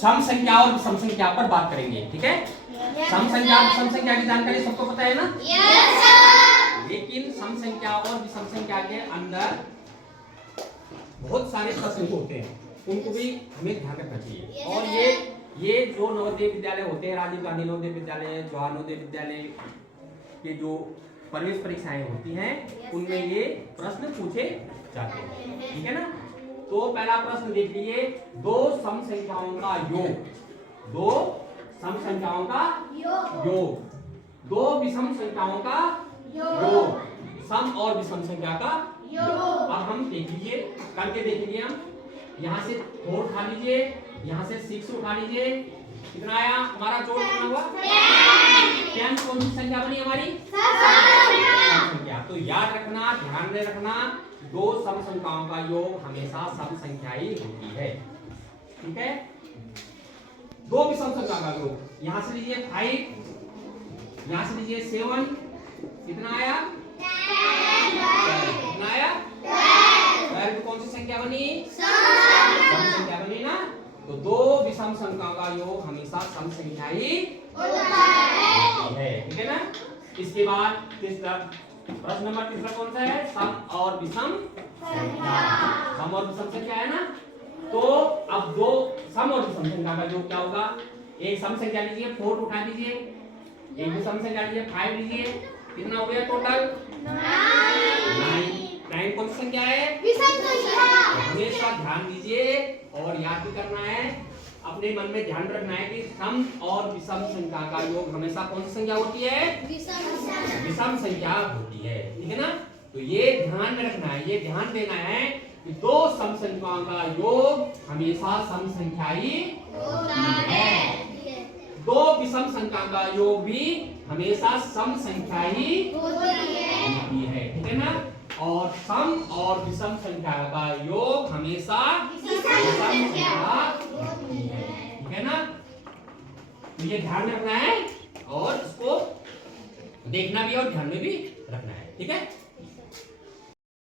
सम संख्या और विषम संख्या पर बात करेंगे, ठीक है। सम संख्या और विषम संख्या की जानकारी सबको पता है ना? Yes sir. लेकिन सम संख्या और विषम संख्या के अंदर बहुत सारे प्रश्न होते हैं, उनको भी हमें ध्यान रखना चाहिए। और ये जो नवोदय विद्यालय होते हैं, राजीव गांधी नवोदय विद्यालय, जवाहर नवोदय विद्यालय के जो प्रवेश परीक्षाएं होती हैं, उनमें ये प्रश्न पूछे जाते हैं, ठीक है ना। तो पहला प्रश्न देख लीजिए, दो सम संख्याओं का योग, दो सम संख्याओं का योग, दो विषम संख्याओं का योग, सम और विषम संख्या का योग। अब हम देख लीजिए, करके देख लीजिए। हम यहाँ से 4 उठा लीजिए, यहाँ से 6 उठा लीजिए, कितना आया हमारा? जोड़ कितना हुआ? 10 कौन सी संख्या बनी हमारी? सम संख्या। तो याद रखना, ध्यान में रखना, दो सम संख्याओं का योग हमेशा सम संख्या ही होती है, ठीक है। दो विषम संख्या का योग, यहाँ से लीजिए 5, यहाँ से लीजिए 7, कितना आया? 10। कितना आया? 12। तो कौन सी संख्या बनी? सम संख्या बनी ना। तो दो विषम संख्याओं का योग हमेशा सम संख्या ही होती है, ठीक है ना। इसके बाद तीसरा प्रश्न नंबर तीसरा कौन सा है? सम और विषम संख्या। सम और विषम संख्या है ना। तो अब दो सम और विषम संख्या का योग क्या होगा? एक सम संख्या लीजिए 4 उठा दीजिए, एक विषम संख्या लीजिए 5 लीजिए, कितना हो गया टोटल? 9। 9 कौन सी संख्या है? विषम संख्या। हमेशा ध्यान दीजिए और याद भी करना है, अपने मन में ध्यान रखना है कि सम और विषम संख्या का योग हमेशा कौन सी संख्या होती है? विषम संख्या होती है, ठीक है ना। तो ये ध्यान में रखना है, ये ध्यान देना है कि दो सम संख्याओं का योग हमेशा सम संख्या ही होता है, दो विषम संख्या का योग भी हमेशा सम संख्या ही होती है, ठीक है ना। और सम और विषम संख्या का योग हमेशा विषम संख्या होती है, ठीक है ना। तो ये ध्यान में रखना है और इसको देखना भी और ध्यान में भी रखना है, ठीक है।